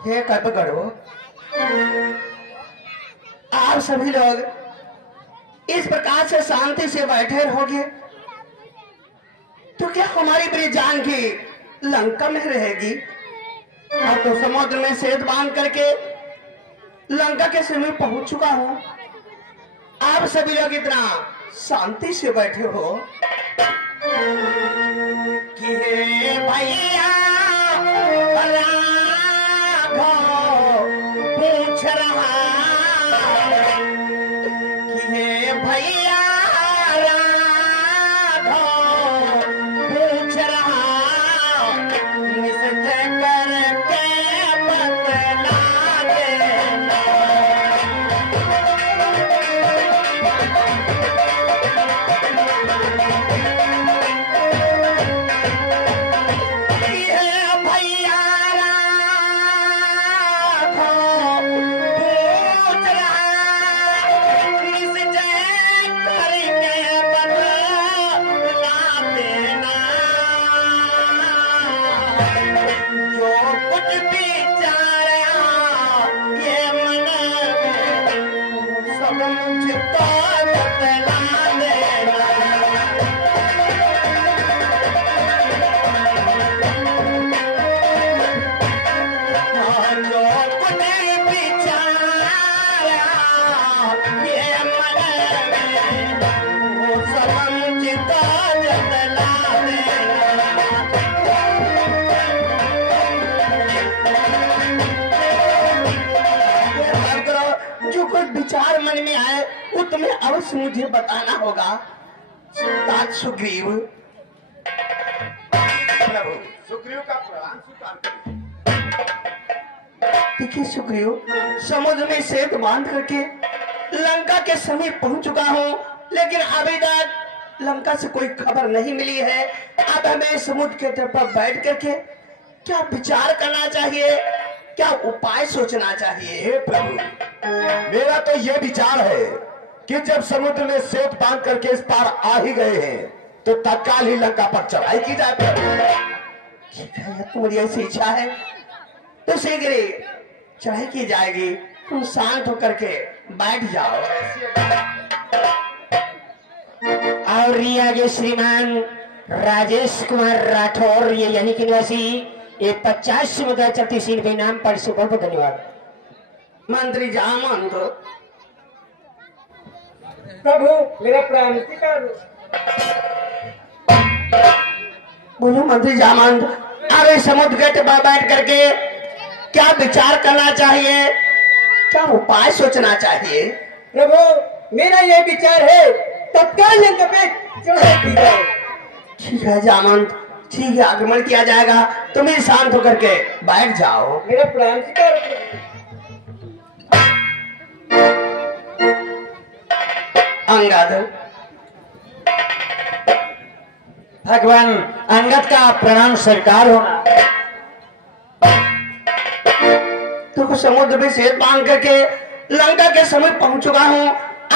हे कपगढ़ो, आप सभी लोग इस प्रकार से शांति से बैठे रहोगे तो क्या हमारी बड़ी जान की लंका में रहेगी? और तो समुद्र में सेतु बांध करके लंका के समीप पहुंच चुका हूं। आप सभी लोग इतना शांति से बैठे हो कि हे भैया पूछ रहा कि हे भैया पूछ रहा निश्चय करके बतला देना। विचार मन में आए वो तुम्हें अवश्य मुझे बताना होगा। तात सुग्रीव, प्रभु सुग्रीव का प्रणाम स्वीकार करिए। देखिए सुग्रीव, समुद्र में सेतु बांध करके लंका के समीप पहुंच चुका हूं, लेकिन अभी तक लंका से कोई खबर नहीं मिली है। अब हमें समुद्र के तट पर बैठ करके क्या विचार करना चाहिए, क्या उपाय सोचना चाहिए? हे प्रभु, मेरा तो ये विचार है कि जब समुद्र में सेतु बांध करके इस पार आ ही गए हैं तो तत्काल ही लंका पर चढ़ाई की जाए प्रभु। ठीक है, तुम्हारी ऐसी इच्छा है तो शीघ्र ही चढ़ाई की जाएगी। तुम शांत होकर के बैठ जाओ। और ये आगे श्रीमान राजेश कुमार राठौर, ये यानी कि निवासी, ये 50 समुदाय चलती सीन के नाम पर से बहुत धन्यवाद। मंत्री जामंत, प्रभु मेरा प्रणाम स्वीकार। बोलो मंत्री जामंत, अरे समुद्र के तट पर बैठ करके क्या विचार करना चाहिए, क्या उपाय सोचना चाहिए? प्रभु मेरा ये विचार है तत्काल लंका पे चढ़ाई की जाए। ठीक है जामंत, ठीक है, आगमन किया जाएगा। तुम ही शांत होकर के बैठ जाओ। मेरा प्रणाम स्वीकार। अंगद, भगवान अंगद का प्रणाम स्वीकार होना। तो समुद्र में सेतु बांध करके लंका के समीप पहुंच चुका हूं।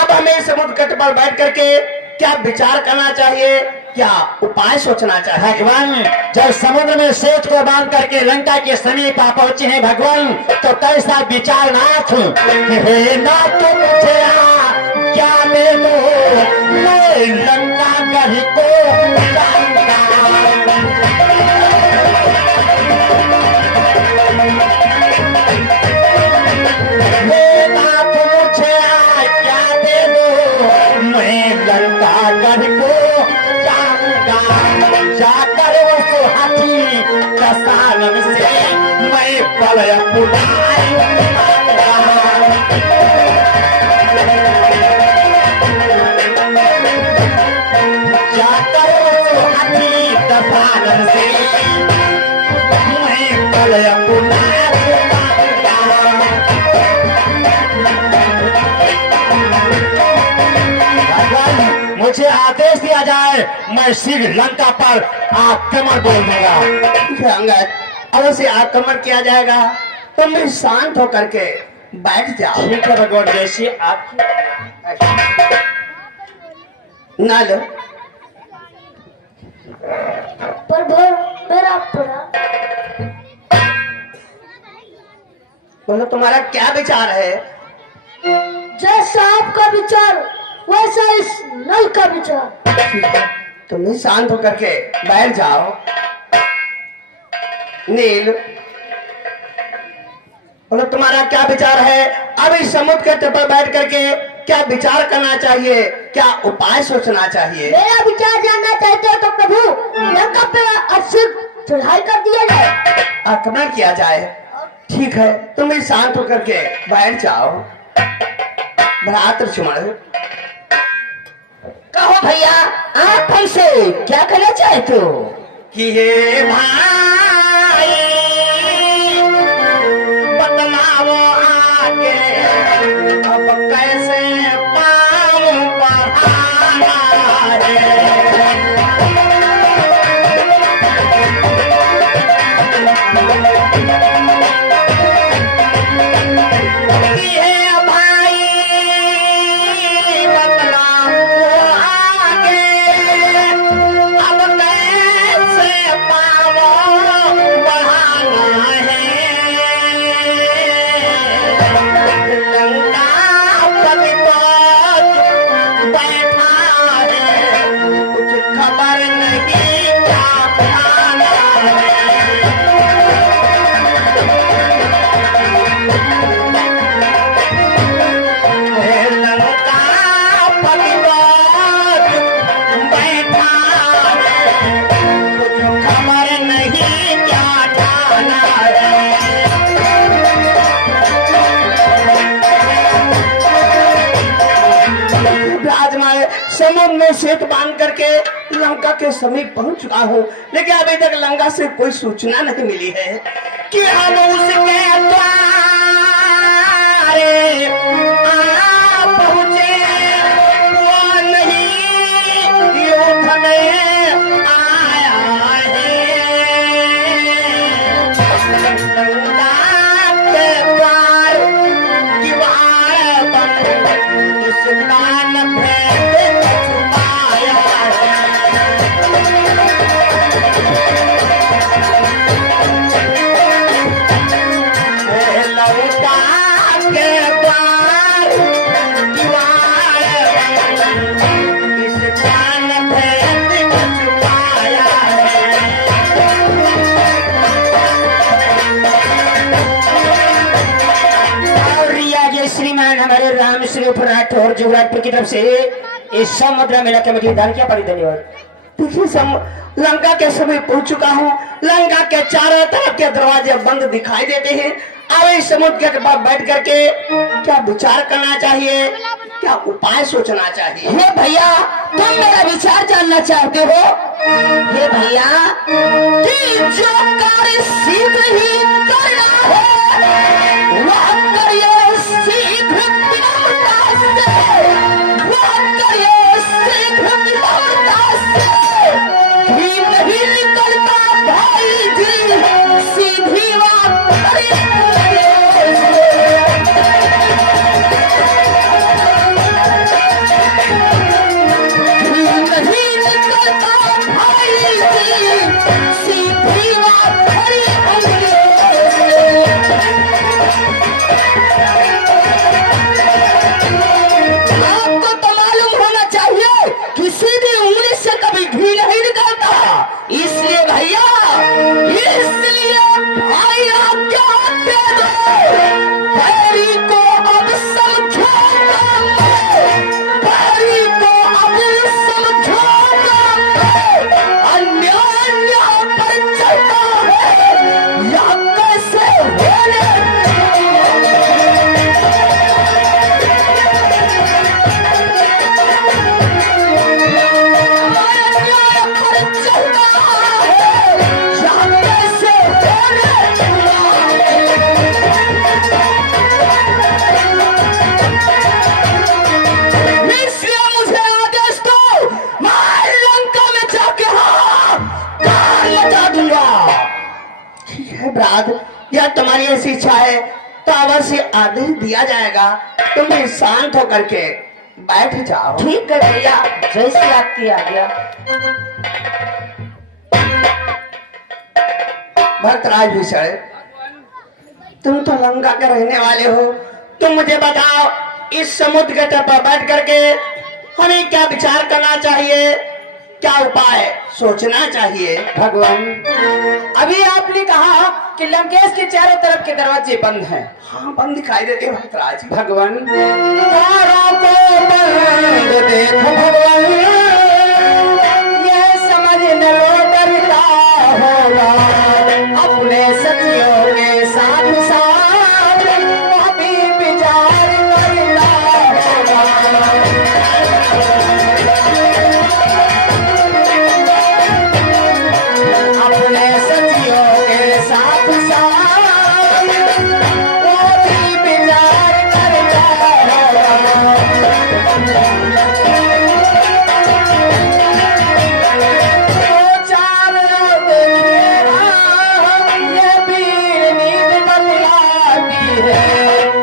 अब हमें समुद्र तट पर बैठ करके क्या विचार करना चाहिए, क्या उपाय सोचना चाहिए? भगवान जब समुद्र में सेतु को बांध करके लंका के समीप आ पहुंचे हैं भगवान, तो कैसा विचार नाथ हे नाथ मुझे क्या ले लो मैं लंका गढ़ को जाऊंगा। हे नाथ मुझे क्या दे दो मैं लंका गढ़ को जाकर उस हाथी कसालन से मैं पलय बुलाऊंगा। जाकर उस हाथी कसालन से मैं पलय बुलाऊंगा। मुझे आदेश दिया जाए मैं शीघ्र लंका पर आक्रमण बोल दूंगा। अंगद, अवश्य आक्रमण किया जाएगा। तुम भी शांत होकर के बैठ जाओ। ठीक है भगवान, जैसी आपकी। नल, पर मेरा पड़ा। बोलो तुम्हारा क्या विचार है? जैसा आपका विचार वैसा इस नल का विचार। ठीक है, तुम भी शांत होकर के बैठ जाओ। नील, बोलो तुम्हारा क्या विचार है? अब इस समुद्र के तट पर बैठ करके क्या विचार करना चाहिए, क्या उपाय सोचना चाहिए? मेरा विचार जानना चाहते हो तो प्रभु लंका पे अवश्य चढ़ाई कर दिया जाए, आक्रमण किया जाए। ठीक है, तुम भी शांत होकर के बैठ जाओ। भ्रातृ सुमण, कहो भैया, आप हमसे क्या कहना चाहते हो? कि ये भाई बदलाव आके अब कैसे पाऊं बढ़ाना है। कि ये भाई बदलाव आके अब कैसे पाऊं बढ़ाना है। लंकापति तो बैठा है, कुछ खबर नहीं क्या खाना है। लंकापति तो बैठा है, कुछ खबर नहीं क्या खाना है। राजमाए समुद्र में सेतु बांध करके लंका के समीप पहुंच चुका हूँ, लेकिन अभी तक लंका से कोई सूचना नहीं मिली है कि हम उसके द्वारे आ पहुंचे। वो नहीं युद्ध में आया है। लंका के द्वार दीवार बंद, इस दान पे छुपाया है। लंका के द्वार दीवार बंद, इस दान पे छुपाया है। और रिया जय श्रीमान हमारे राम श्री राठौर जुगराटपुर की तरफ से इस समुद्र मेला कमेटी दान क्या पड़ी। धन्यवाद। देखिए लंका के सभी पहुंच चुका हूँ। लंका के चारों तरफ के दरवाजे बंद दिखाई देते हैं। अब इस समुद्र के तट पर बैठ करके क्या विचार करना चाहिए, क्या उपाय सोचना चाहिए? हे भैया, तुम मेरा विचार जानना चाहते हो? हे भैया, कि जो कार्य शीघ्र ही करना है वह करिए शीघ्र विनम्रता से, वह करिए शीघ्र विनम्रता से। भी नहीं निकलता भाई जी, सीधी बात करिए। नहीं निकलता भाई जी, सीधी बात करिए। आपको तो मालूम होना चाहिए कि सीधी उंगली से कभी घी नहीं निकलता। इसलिए भैया, इसलिए भाई आज्ञा दे दो। पैरी को अब समझोगा मैं, पैरी को अब समझोगा मैं। अन्याय पर चलता है या कैसे होने। ब्राद, यह तुम्हारी ऐसी इच्छा है तो अवश्य आदेश दिया जाएगा। तुम भी शांत होकर के बैठ जाओ। ठीक है भैया, जैसे आपकी आज्ञा। भक्तराज भीषण, तुम तो लंका के रहने वाले हो, तुम मुझे बताओ इस समुद्र के तट पर बैठ करके हमें क्या विचार करना चाहिए, क्या उपाय सोचना चाहिए? भगवान, अभी आपने कहा कि लंकेश के चारों तरफ के दरवाजे बंद हैं। हाँ, बंद दिखाई देते हैं भक्तराज। भगवान, तारों को बंद देखो भगवान, ये समझ न लो डरता होगा अपने सखियों के साथ साथ अभी विचार करना होगा। अपने सखियों के साथ साथ वो भी विचार करना होगा। दो चार देखिएगा, ये वीर नींद बदलाती है,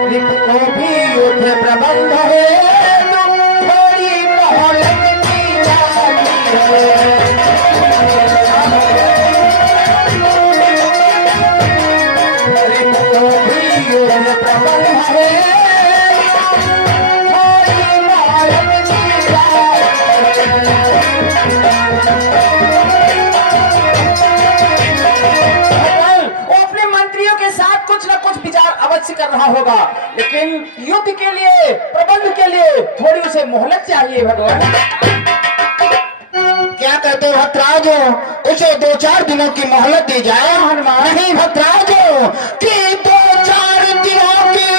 रिप को भी युद्ध प्रबंध है, थोड़ी मोहलत दी जाती है। रिप को भी युद्ध प्रबंध है, थोड़ी मोहलत दी जाती है। वो अपने मंत्रियों के साथ कुछ न कुछ विचार अवश्य कर रहा होगा, लेकिन युद्ध के लिए, प्रबंध के लिए थोड़ी उसे मोहलत चाहिए। भगवान, क्या कहते हो भक्तराज, उसे 2-4 दिनों की मोहलत दी जाए? नहीं भक्तराज, कि 2-4 दिनों की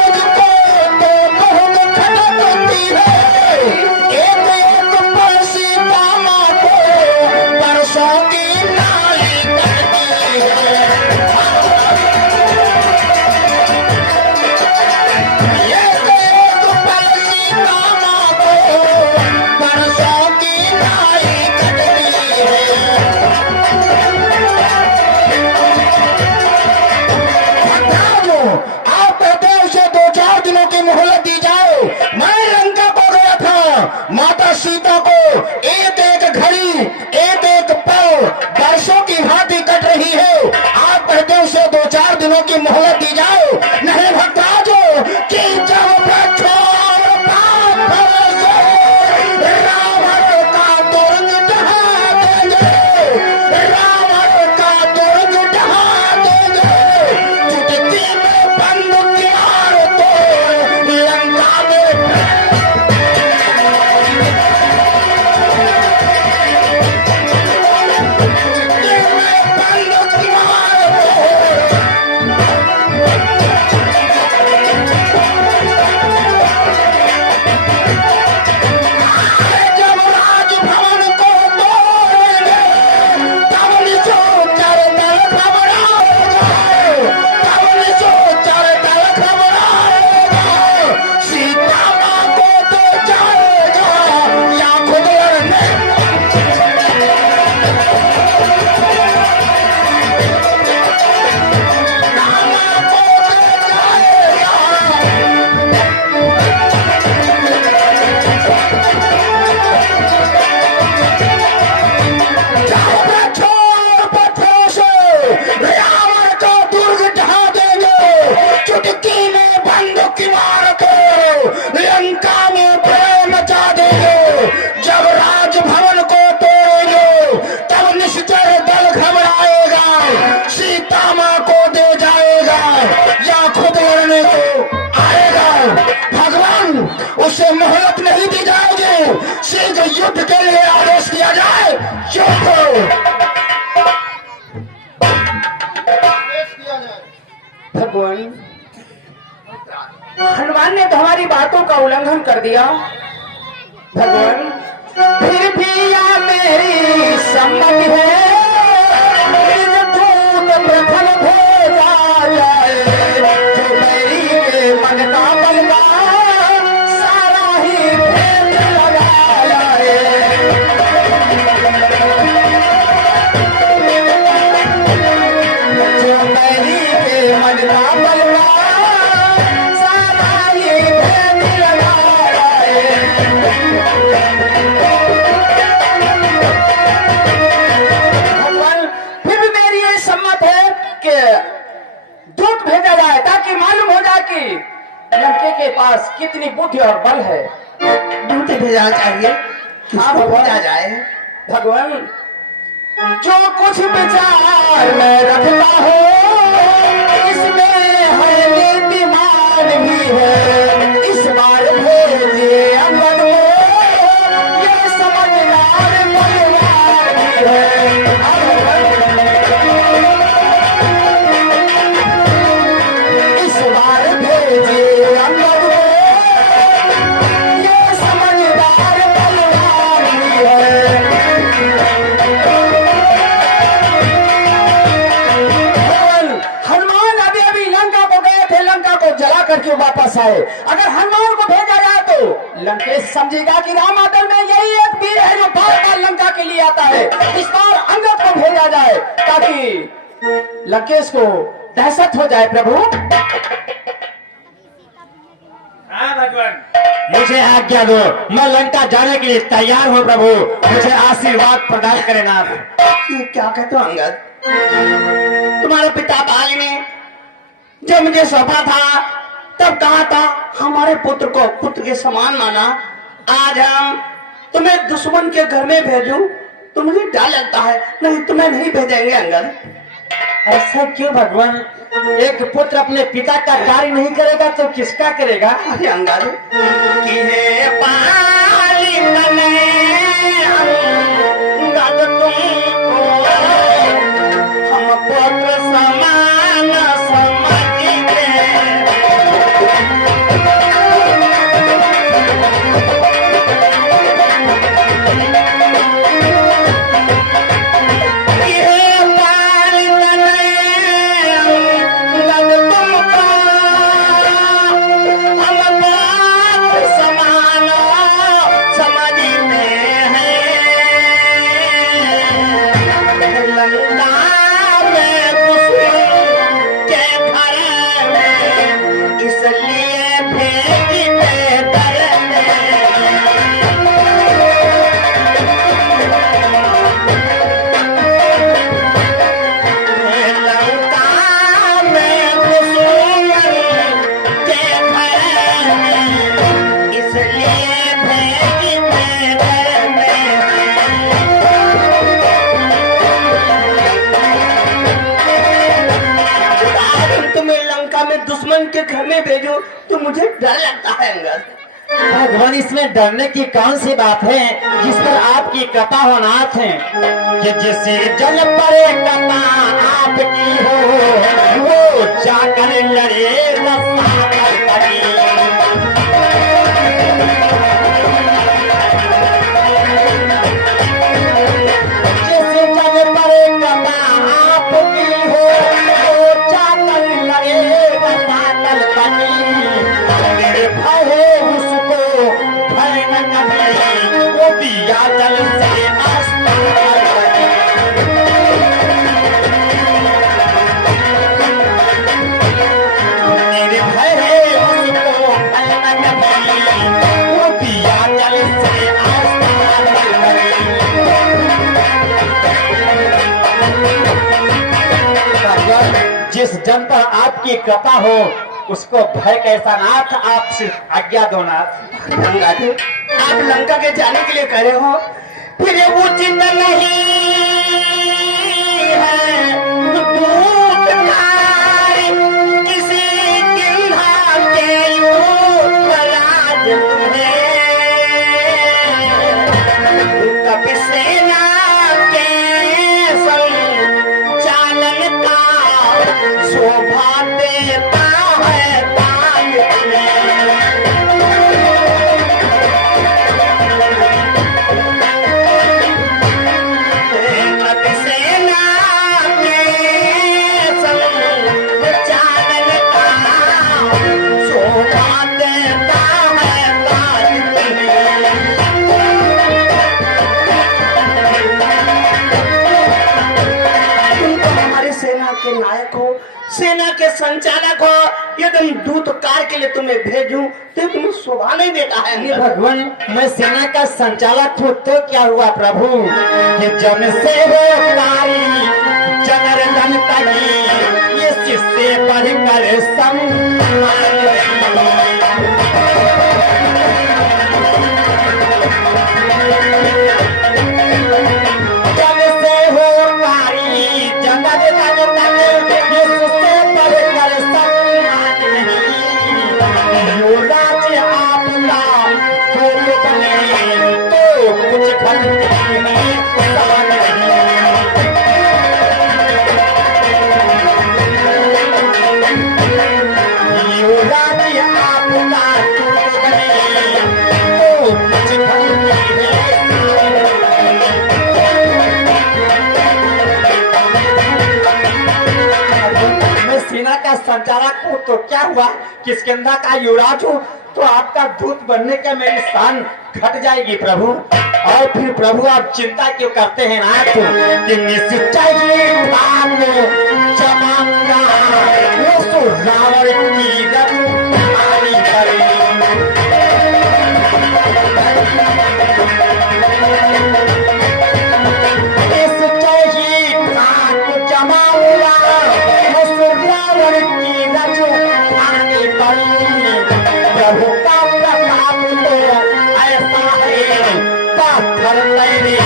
मुझको तो बहुत खटकती है, एक एक पल सीतामा को परसों की नाली करती है। एक एक पल सीतामा को परसों की नाली करती है। आप कहते हैं उसे 2-4 दिनों की मोहलत दी जाए। मैं लंका को गया था, माता सीता को एक एक घड़ी, एक एक पल वर्षों की भांति कट रही है। आप कहते हैं उसे 2-4 दिनों की मोहलत दी जाए? नहीं भक्तराजो, कि जब प्रचोर पाप भरोसे रावण का तुरंग ढहा देंगे, रावण का तुरंग ढहा देंगे, चुटकी में बंद कियार तो लंका में बंद कियार जब राजभवन को तोड़ेंगे, तब निशोचर दल घबराएगा, तब निशोचर दल घबराएगा, सीता माँ को तो जाएगा या खुद लड़ने। माँ को तो जाएगा। छोड़ पत्थरों से रावण का दुर्ग ढहा देंगे, चुटकी में बंदूक की मार के लंका में प्रेम मचा देंगे। जब राजभवन को तोड़ेंगे, तब निश्चय दल घबराएगा, सीता माँ को दे जाएगा या खुद लड़ने को आएगा। भगवान, उसे मोहलत नहीं दी जाएगी, शीघ्र युद्ध के लिए आदेश दिया जाए। युद्ध। भगवान, हनुमान ने तो हमारी बातों का उल्लंघन कर दिया। भगवान, फिर भी या मेरी सम्मति है, निज दूत प्रथम भेजा जाए, जो मेरी के मन का बलवा सारा ही भेद लगा जाए। जो मेरी के मन का बलवा सारा ही भेद लगा जाए। बुद्धि और बल है। दूत भेजना चाहिए, हाँ, किसको भगवान। भेजा जाए? भगवान, जो कुछ विचार मैं रखता हूँ इसमें है नीतिमान भी है। इस बार भेजिए अंगद को, ये समझदार परिवार भी है। इस बार भेजिए अंगद को, ये समझदार परिवार भी है। हनुमान अभी अभी लंका को गए थे, लंका को जला करके वापस आए। अगर हनुमान को भेजा जाए तो लंकेश समझेगा कि रामादल में यही एक वीर है जो बार बार लंका के लिए आता है। इस बार अंगद को भेजा जाए ताकि लंकेश को दहशत हो जाए। प्रभु, हाँ भगवान, मुझे आज्ञा दो, मैं लंका जाने के लिए तैयार हूँ। प्रभु, मुझे आशीर्वाद प्रदान करें नाथ। ये क्या कहते हो अंगद? तुम्हारे पिता बाली ने जब मुझे सौंपा था तब कहा था हमारे पुत्र को पुत्र के समान माना। आज हम तुम्हें दुश्मन के घर में भेजूं तो मुझे डर लगता है। नहीं, तुम्हें नहीं भेजेंगे अंगद। ऐसा क्यों भगवान? एक पुत्र अपने पिता का कार्य नहीं करेगा तो किसका करेगा? अरे अंगद, कि हे बाली तने अंगद तुमको हम पुत्र समान समझते। कि हे बाली तने अंगद तुमको हम पुत्र समान समझते हैं। लंका में दुश्मन के घर में इसलिए भेजते दर में। लंका में दुश्मन के घर में इसलिए भेजते दर में। आज तुम्हें लंका में दुश्मन के घर में भेजो तो मुझे डर लगता है अंगद। भगवान, इसमें डरने की कौन सी बात है जिस पर आपकी कृपा हो नाथ है? कि जिसे जल परे कृपा आपकी हो वो जाकर लड़े रसातल करी। जिसे जल परे कृपा आपकी हो वो जाकर लड़े रसातल करी। मेरे भाई उसको भय न कभी, वो दिया जल से आस्था करी। मेरे भाई उसको भय न कभी, वो दिया जल से आस्था करी। जिस जन पर आपकी कृपा हो उसको भय कैसा नाथ? आप सिर्फ आज्ञा दो नाथ। अंगद, आप लंका के जाने के लिए कह रहे हो, फिर ये उचित नहीं है दूतकार किसी किन्हा के युवराज तुम्हें। कभी सेना के संचालन का शोभा देता है ताज तुम्हें। कभी सेना के संचालन का शोभा देता है ताज तुम्हें। तुम तो हमारी सेना के नायक हो, सेना के संचालक हो। यदि दूत कार्य के लिए तुम्हें भेजूं तो तुम्हें शोभा नहीं देता है ये अंगद। भगवान, मैं सेना का संचालक हूँ तो क्या हुआ प्रभु? ये जन से हो तारी जनरदन तकी, ये शिष्य बढ़कर सम्मान। संचालक हूँ तो क्या हुआ, किष्किंधा का युवराज हूँ तो आपका दूत बनने का मेरी शान घट जाएगी प्रभु। और फिर प्रभु आप चिंता क्यों करते हैं नाथ कि निश्चय ही भाग जमाऊंगा वो रावण की रत्नानी करेगी। प्रभु का प्रताप तो ऐसा है पाथर तेरे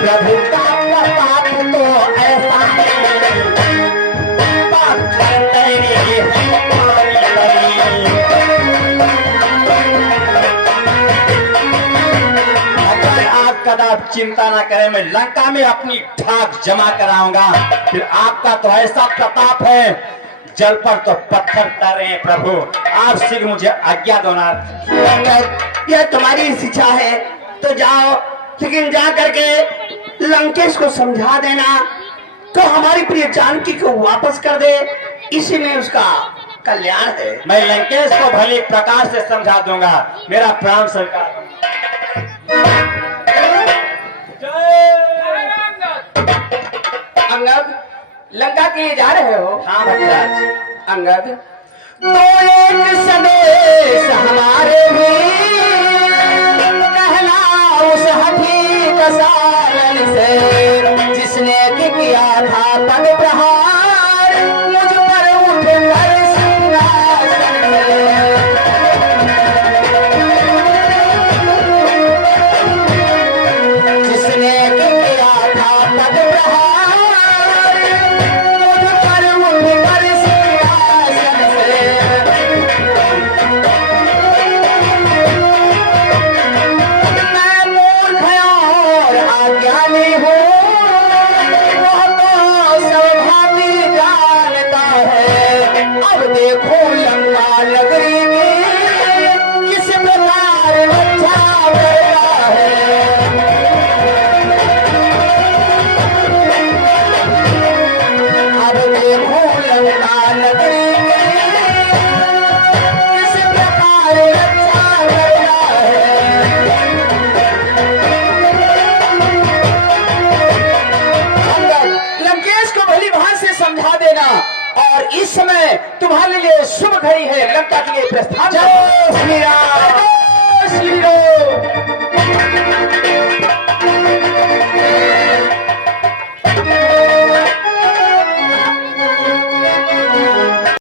प्रभु का प्रताप तो ऐसा है पाथर तेरे आप चिंता ना करें, मैं लंका में अपनी ठाक जमा कराऊंगा। फिर आपका तो ऐसा प्रताप है जल पर तो पत्थर तैरे हैं प्रभु। आप शीघ्र मुझे आज्ञा दो नाथ। यह तुम्हारी शिक्षा है तो जाओ, लेकिन जा करके लंकेश को समझा देना तो हमारी प्रिय जानकी को वापस कर दे, इसी में उसका कल्याण है। मैं लंकेश को भली प्रकार से समझा दूंगा। मेरा प्राण स्वीकार। अंगद, लंका के लिए जा रहे हो? हाँ भट्टराज। अंगद, तो एक संदेश हमारे भी कहना उस हठी कसालन से जिसने किया था पग प्रहार मुझ पर उठ कर सिंहासन से। जिसने किया था पग प्रहार मुझ पर उठ कर सिंहासन से। मैं मूर्ख और अज्ञानी हूँ, वह तो सब भांति जानता है। अब देखो लंका नगरी में किस प्रकार रक्षा करता है। अब देखो लंका नगरी में किस प्रकार रक्षा करता है। लंकेश को भली भांति से समझा देना और इस समय तुम्हारे लिए शुभ घड़ी है लंका के लिए प्रस्थान। जय श्री राम। जय श्री राम।